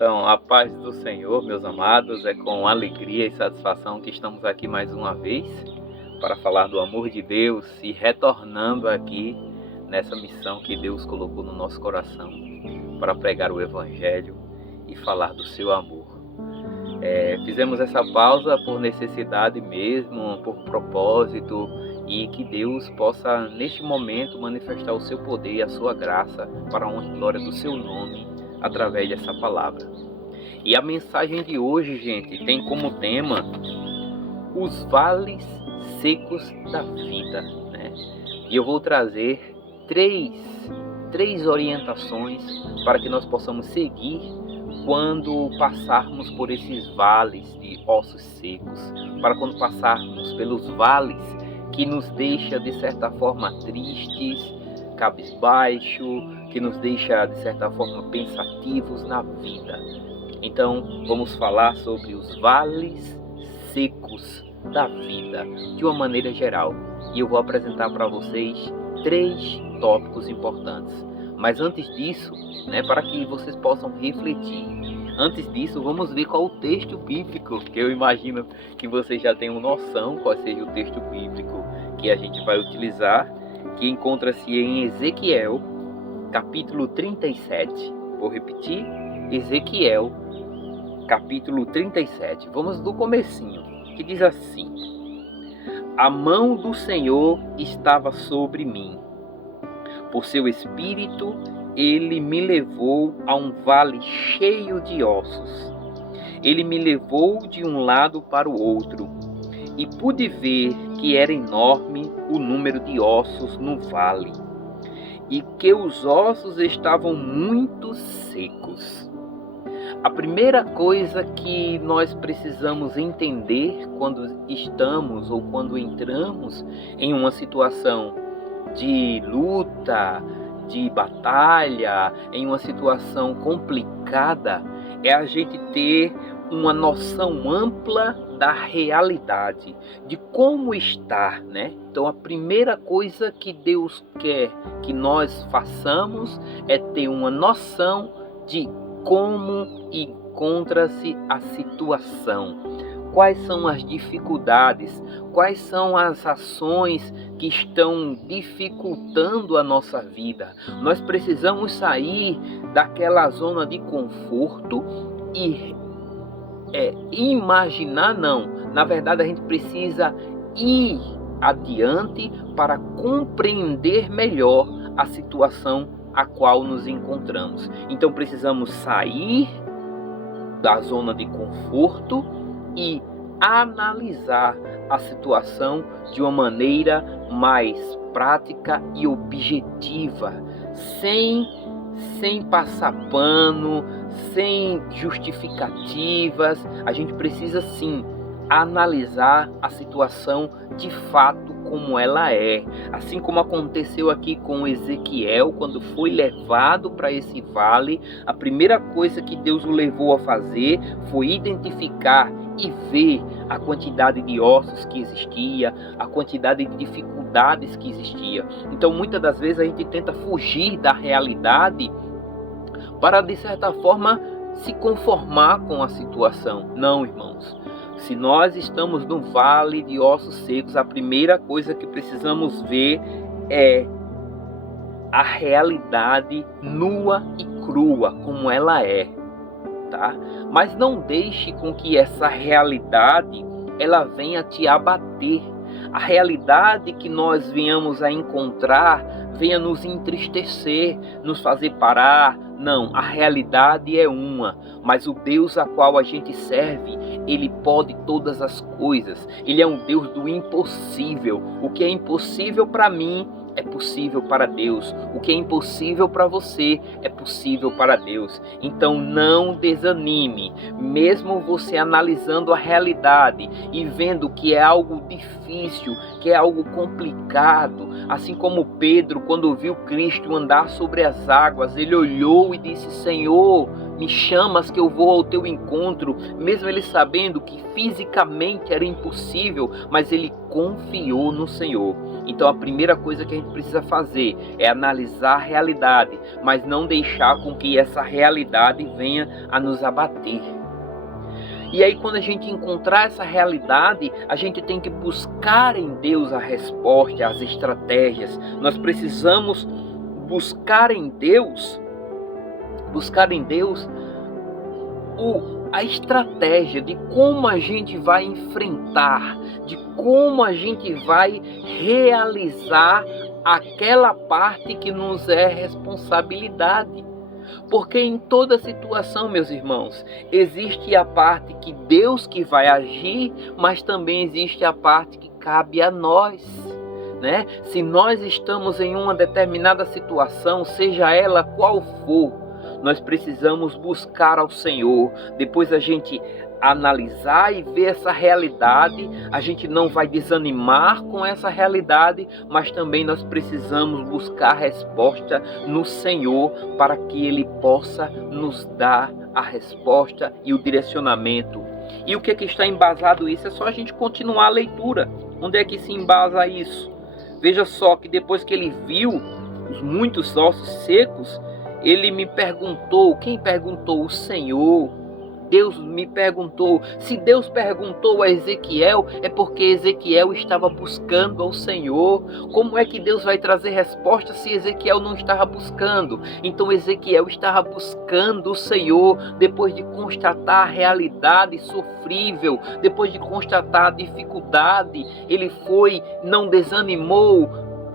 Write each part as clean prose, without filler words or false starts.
Então, a paz do Senhor, meus amados, é com alegria e satisfação que estamos aqui mais uma vez para falar do amor de Deus e retornando aqui nessa missão que Deus colocou no nosso coração para pregar o Evangelho e falar do seu amor. Fizemos essa pausa por necessidade mesmo, por propósito, e que Deus possa neste momento manifestar o seu poder e a sua graça para a honra e glória do seu nome através dessa palavra. E a mensagem de hoje, gente, tem como tema os vales secos da vida, né? E eu vou trazer três orientações para que nós possamos seguir quando passarmos por esses vales de ossos secos, para quando passarmos pelos vales que nos deixa de certa forma tristes, cabisbaixo, que nos deixa de certa forma pensativos na vida. Então vamos falar sobre os vales secos da vida de uma maneira geral, e eu vou apresentar para vocês 3 tópicos importantes. Mas antes disso, para que vocês possam refletir, antes disso vamos ver qual o texto bíblico, que eu imagino que vocês já tenham noção qual seja o texto bíblico que a gente vai utilizar, que encontra-se em Ezequiel, capítulo 37. Vou repetir, Ezequiel, capítulo 37. Vamos do comecinho, que diz assim: A mão do Senhor estava sobre mim. Por seu espírito, ele me levou a um vale cheio de ossos. Ele me levou de um lado para o outro, e pude ver que era enorme o número de ossos no vale, e que os ossos estavam muito secos. A primeira coisa que nós precisamos entender quando estamos ou quando entramos em uma situação de luta, de batalha, em uma situação complicada, é a gente ter uma noção ampla da realidade, de como está, né? Então a primeira coisa que Deus quer que nós façamos é ter uma noção de como encontra-se a situação. Quais são as dificuldades? Quais são as ações que estão dificultando a nossa vida? Nós precisamos sair daquela zona de conforto e imaginar, não. Na verdade, a gente precisa ir adiante para compreender melhor a situação a qual nos encontramos. Então, precisamos sair da zona de conforto e analisar a situação de uma maneira mais prática e objetiva, sem passar pano, sem justificativas. A gente precisa sim analisar a situação de fato como ela é, assim como aconteceu aqui com Ezequiel, quando foi levado para esse vale. A primeira coisa que Deus o levou a fazer foi identificar e ver a quantidade de ossos que existia, a quantidade de dificuldades que existia. Então muitas das vezes a gente tenta fugir da realidade para, de certa forma, se conformar com a situação. Não, irmãos. Se nós estamos no vale de ossos secos, a primeira coisa que precisamos ver é a realidade nua e crua, como ela é, tá? Mas não deixe com que essa realidade ela venha te abater. A realidade que nós venhamos a encontrar venha nos entristecer, nos fazer parar. Não, a realidade é uma, mas o Deus a qual a gente serve, Ele pode todas as coisas. Ele é um Deus do impossível. O que é impossível para mim é possível para Deus. O que é impossível para você é possível para Deus. Então não desanime, mesmo você analisando a realidade e vendo que é algo difícil, que é algo complicado. Assim como Pedro, quando viu Cristo andar sobre as águas, ele olhou e disse: Senhor, me chamas que eu vou ao teu encontro. Mesmo ele sabendo que fisicamente era impossível, mas ele confiou no Senhor. Então a primeira coisa que a gente precisa fazer é analisar a realidade, mas não deixar com que essa realidade venha a nos abater. E aí quando a gente encontrar essa realidade, a gente tem que buscar em Deus a resposta, as estratégias. Nós precisamos buscar em Deus a estratégia de como a gente vai enfrentar, de como a gente vai realizar aquela parte que nos é responsabilidade. Porque em toda situação, meus irmãos, existe a parte que Deus que vai agir, mas também existe a parte que cabe a nós, né? Se nós estamos em uma determinada situação, seja ela qual for, nós precisamos buscar ao Senhor. Depois a gente analisar e ver essa realidade, a gente não vai desanimar com essa realidade, mas também nós precisamos buscar a resposta no Senhor para que Ele possa nos dar a resposta e o direcionamento. E o que está embasado isso? É só a gente continuar a leitura. Onde é que se embasa isso? Veja só que depois que ele viu os muitos ossos secos, ele me perguntou. Quem perguntou? O Senhor. Deus me perguntou. Se Deus perguntou a Ezequiel, é porque Ezequiel estava buscando ao Senhor. Como é que Deus vai trazer resposta se Ezequiel não estava buscando? Então Ezequiel estava buscando o Senhor depois de constatar a realidade sofrível, depois de constatar a dificuldade. Ele foi, não desanimou,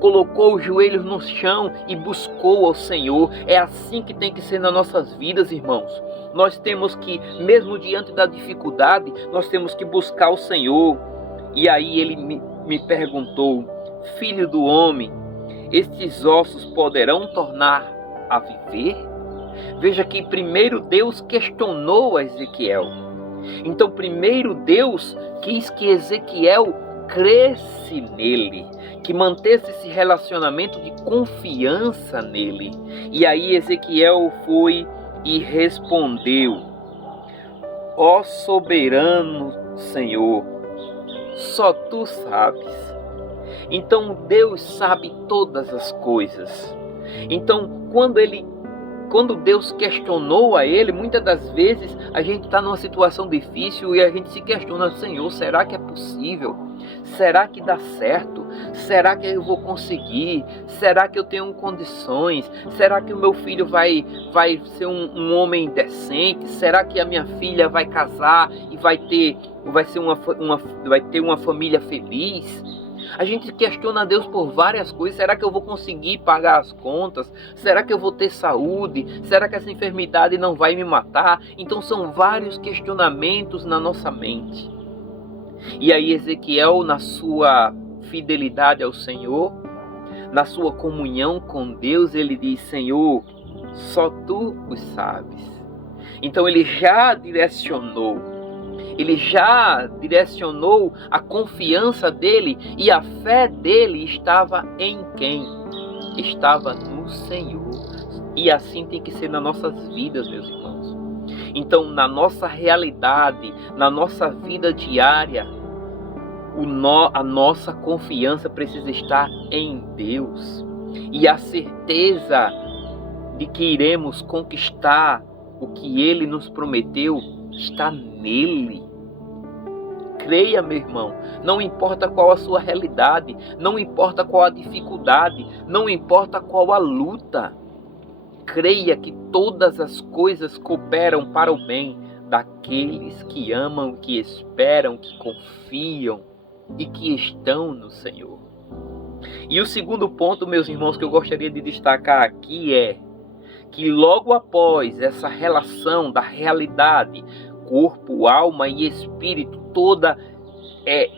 colocou os joelhos no chão e buscou ao Senhor. É assim que tem que ser nas nossas vidas, irmãos. Nós temos que, mesmo diante da dificuldade, nós temos que buscar o Senhor. E aí ele me perguntou: filho do homem, estes ossos poderão tornar a viver? Veja que primeiro Deus questionou a Ezequiel. Então primeiro Deus quis que Ezequiel cresce nele, que mantesse esse relacionamento de confiança nele. E aí Ezequiel foi e respondeu: ó soberano Senhor, só tu sabes. Então Deus sabe todas as coisas. Então quando Deus questionou a ele, muitas das vezes a gente está numa situação difícil e a gente se questiona: Senhor, será que é possível? Será que dá certo? Será que eu vou conseguir? Será que eu tenho condições? Será que o meu filho vai ser um homem decente? Será que a minha filha vai casar e vai ter uma família feliz? A gente questiona a Deus por várias coisas. Será que eu vou conseguir pagar as contas? Será que eu vou ter saúde? Será que essa enfermidade não vai me matar? Então são vários questionamentos na nossa mente. E aí Ezequiel, na sua fidelidade ao Senhor, na sua comunhão com Deus, ele diz: Senhor, só tu os sabes. Então ele já direcionou a confiança dele, e a fé dele estava em quem? Estava no Senhor. E assim tem que ser nas nossas vidas, meus irmãos. Então, na nossa realidade, na nossa vida diária, a nossa confiança precisa estar em Deus. E a certeza de que iremos conquistar o que Ele nos prometeu está nele. Creia, meu irmão, não importa qual a sua realidade, não importa qual a dificuldade, não importa qual a luta. Creia que todas as coisas cooperam para o bem daqueles que amam, que esperam, que confiam e que estão no Senhor. E o segundo ponto, meus irmãos, que eu gostaria de destacar aqui é que logo após essa relação da realidade, corpo, alma e espírito, toda é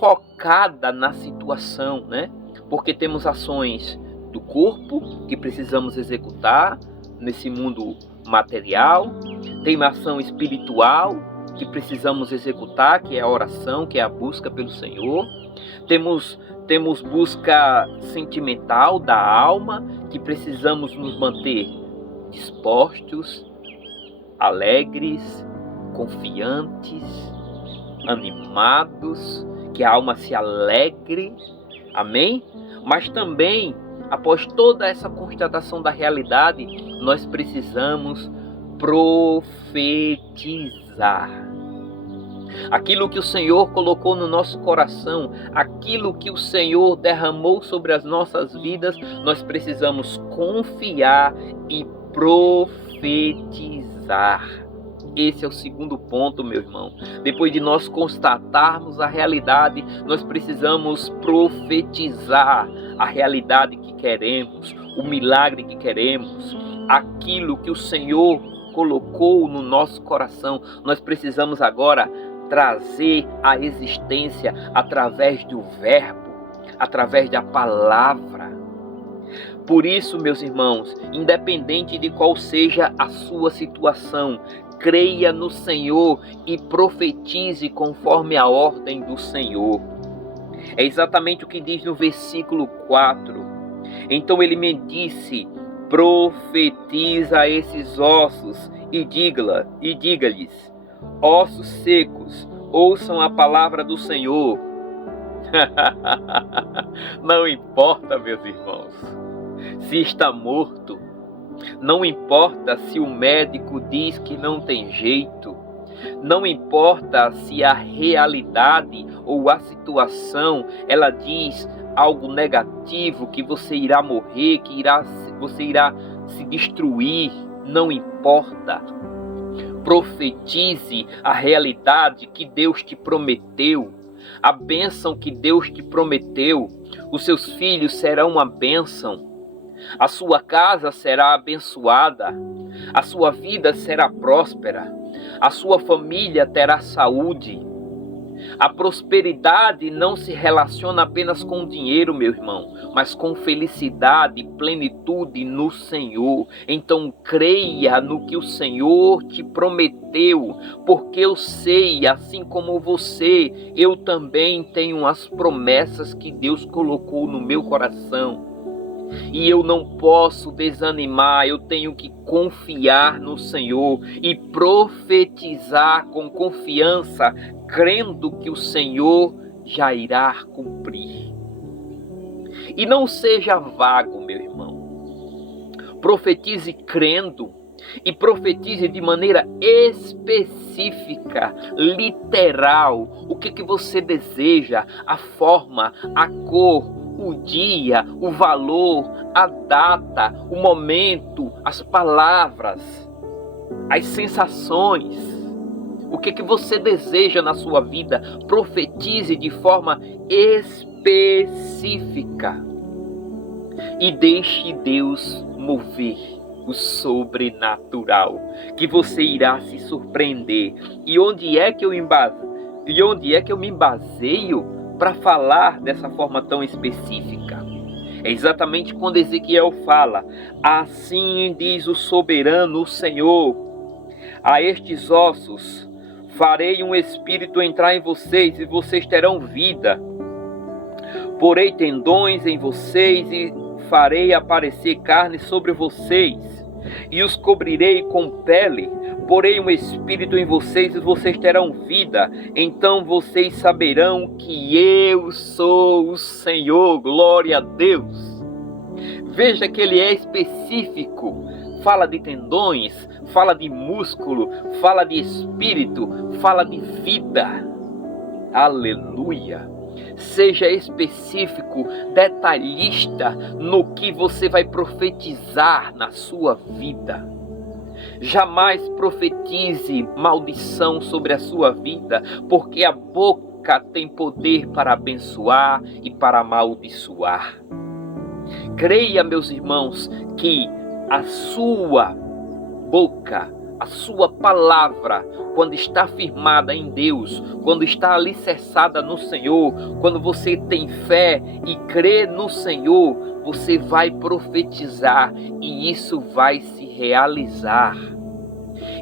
focada na situação, né? Porque temos ações do corpo que precisamos executar nesse mundo material, tem uma ação espiritual que precisamos executar, que é a oração, que é a busca pelo Senhor. Temos busca sentimental da alma, que precisamos nos manter dispostos, alegres, confiantes, animados, que a alma se alegre, Amém? Mas também, após toda essa constatação da realidade, nós precisamos profetizar. Aquilo que o Senhor colocou no nosso coração, aquilo que o Senhor derramou sobre as nossas vidas, nós precisamos confiar e profetizar. Esse é o segundo ponto, meu irmão. Depois de nós constatarmos a realidade, nós precisamos profetizar a realidade que queremos, o milagre que queremos, aquilo que o Senhor colocou no nosso coração. Nós precisamos agora trazer a existência através do verbo, através da palavra. Por isso, meus irmãos, independente de qual seja a sua situação, creia no Senhor e profetize conforme a ordem do Senhor. É exatamente o que diz no versículo 4. Então ele me disse: profetiza a esses ossos e diga-lhes: ossos secos, ouçam a palavra do Senhor. Não importa, meus irmãos, se está morto. Não importa se o médico diz que não tem jeito. Não importa se a realidade ou a situação ela diz algo negativo, que você irá morrer, que você irá se destruir. Não importa. Profetize a realidade que Deus te prometeu, a bênção que Deus te prometeu. Os seus filhos serão uma bênção. A sua casa será abençoada, a sua vida será próspera, a sua família terá saúde. A prosperidade não se relaciona apenas com dinheiro, meu irmão, mas com felicidade e plenitude no Senhor. Então creia no que o Senhor te prometeu, porque eu sei, assim como você, eu também tenho as promessas que Deus colocou no meu coração. E eu não posso desanimar, eu tenho que confiar no Senhor e profetizar com confiança, crendo que o Senhor já irá cumprir. E não seja vago, meu irmão. Profetize crendo e profetize de maneira específica, literal, o que você deseja, a forma, a cor, o dia, o valor, a data, o momento, as palavras, as sensações, o que você deseja na sua vida. Profetize de forma específica e deixe Deus mover o sobrenatural, que você irá se surpreender. E onde é que eu me baseio para falar dessa forma tão específica? É exatamente quando Ezequiel fala: assim diz o soberano Senhor, a estes ossos farei um espírito entrar em vocês e vocês terão vida. Porei tendões em vocês e farei aparecer carne sobre vocês e os cobrirei com pele. Porei um espírito em vocês e vocês terão vida. Então vocês saberão que eu sou o Senhor. Glória a Deus. Veja que ele é específico. Fala de tendões, fala de músculo, fala de espírito, fala de vida. Aleluia. Seja específico, detalhista no que você vai profetizar na sua vida. Jamais profetize maldição sobre a sua vida, porque a boca tem poder para abençoar e para amaldiçoar. Creia, meus irmãos, que a sua boca, a sua palavra, quando está firmada em Deus, quando está alicerçada no Senhor, quando você tem fé e crê no Senhor, você vai profetizar e isso vai se realizar.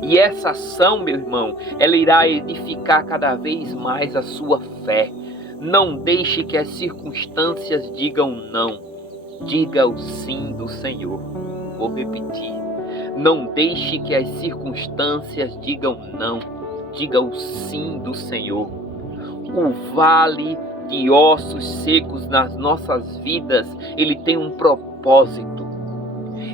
E essa ação, meu irmão, ela irá edificar cada vez mais a sua fé. Não deixe que as circunstâncias digam não. Diga o sim do Senhor. Vou repetir. Não deixe que as circunstâncias digam não. Diga o sim do Senhor. O vale de ossos secos nas nossas vidas, ele tem um propósito.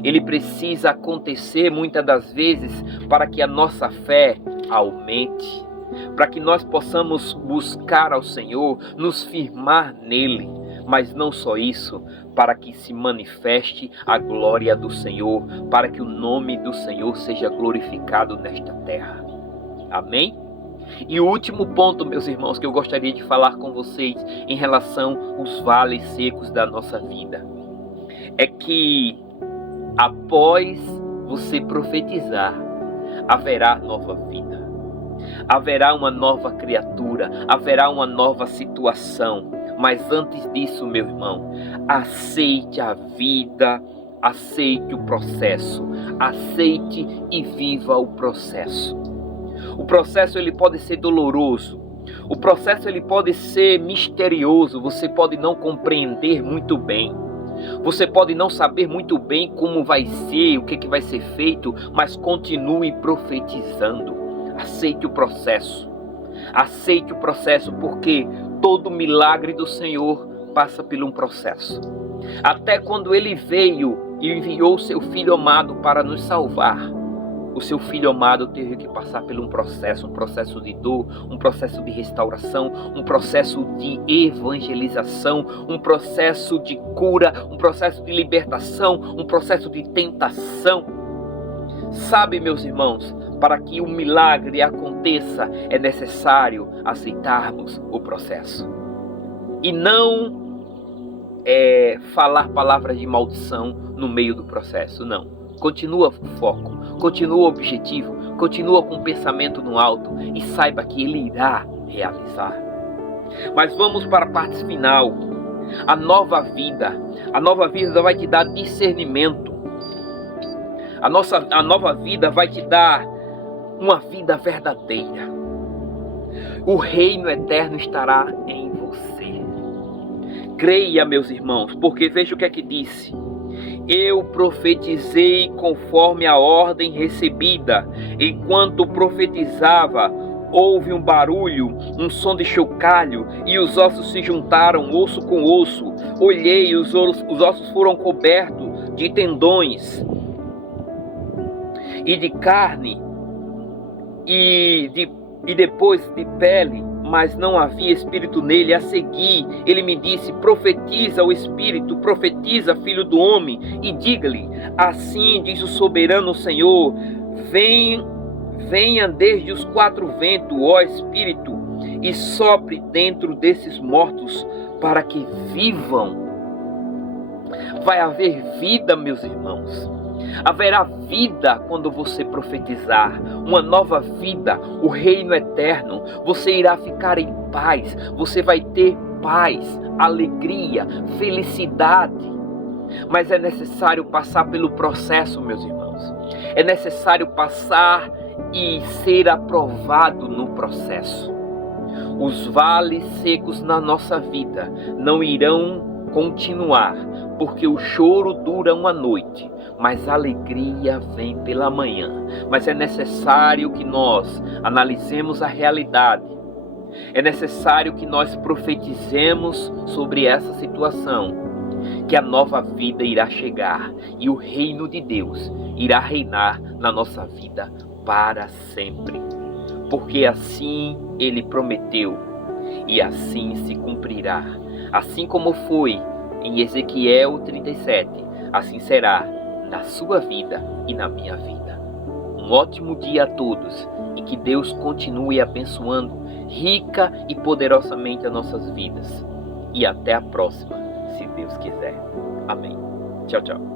Ele precisa acontecer muitas das vezes para que a nossa fé aumente, para que nós possamos buscar ao Senhor, nos firmar nele, mas não só isso, para que se manifeste a glória do Senhor, para que o nome do Senhor seja glorificado nesta terra. Amém? E o último ponto, meus irmãos, que eu gostaria de falar com vocês em relação aos vales secos da nossa vida, é que após você profetizar, haverá nova vida, haverá uma nova criatura, haverá uma nova situação. Mas antes disso, meu irmão, aceite a vida, aceite o processo, aceite e viva o processo. O processo ele pode ser doloroso, o processo ele pode ser misterioso, você pode não compreender muito bem. Você pode não saber muito bem como vai ser, o que vai ser feito, mas continue profetizando. Aceite o processo. Aceite o processo, porque todo milagre do Senhor passa por um processo. Até quando ele veio e enviou o seu Filho amado para nos salvar, o seu Filho amado teve que passar por um processo de dor, um processo de restauração, um processo de evangelização, um processo de cura, um processo de libertação, um processo de tentação. Sabe, meus irmãos, para que o milagre aconteça, é necessário aceitarmos o processo. E não falar palavras de maldição no meio do processo, não. Continua com foco, continua objetivo, continua com o pensamento no alto e saiba que ele irá realizar. Mas vamos para a parte final. A nova vida vai te dar discernimento. A nova vida vai te dar uma vida verdadeira. O reino eterno estará em você. Creia, meus irmãos, porque veja o que é que disse. Eu profetizei conforme a ordem recebida. Enquanto profetizava, houve um barulho, um som de chocalho, e os ossos se juntaram, osso com osso. Olhei, os ossos foram cobertos de tendões e de carne, e depois de pele, mas não havia espírito nele. A seguir, ele me disse: profetiza o Espírito, profetiza, filho do homem, e diga-lhe: assim diz o soberano Senhor, venha desde os quatro ventos, ó Espírito, e sopre dentro desses mortos, para que vivam. Vai haver vida, meus irmãos. Haverá vida quando você profetizar, uma nova vida, o reino eterno. Você irá ficar em paz, você vai ter paz, alegria, felicidade. Mas é necessário passar pelo processo, meus irmãos. É necessário passar e ser aprovado no processo. Os vales secos na nossa vida não irão continuar, porque o choro dura uma noite, mas a alegria vem pela manhã. Mas é necessário que nós analisemos a realidade. É necessário que nós profetizemos sobre essa situação, que a nova vida irá chegar e o reino de Deus irá reinar na nossa vida para sempre. Porque assim Ele prometeu e assim se cumprirá. Assim como foi em Ezequiel 37, assim será na sua vida e na minha vida. Um ótimo dia a todos e que Deus continue abençoando rica e poderosamente as nossas vidas. E até a próxima, se Deus quiser. Amém. Tchau, tchau.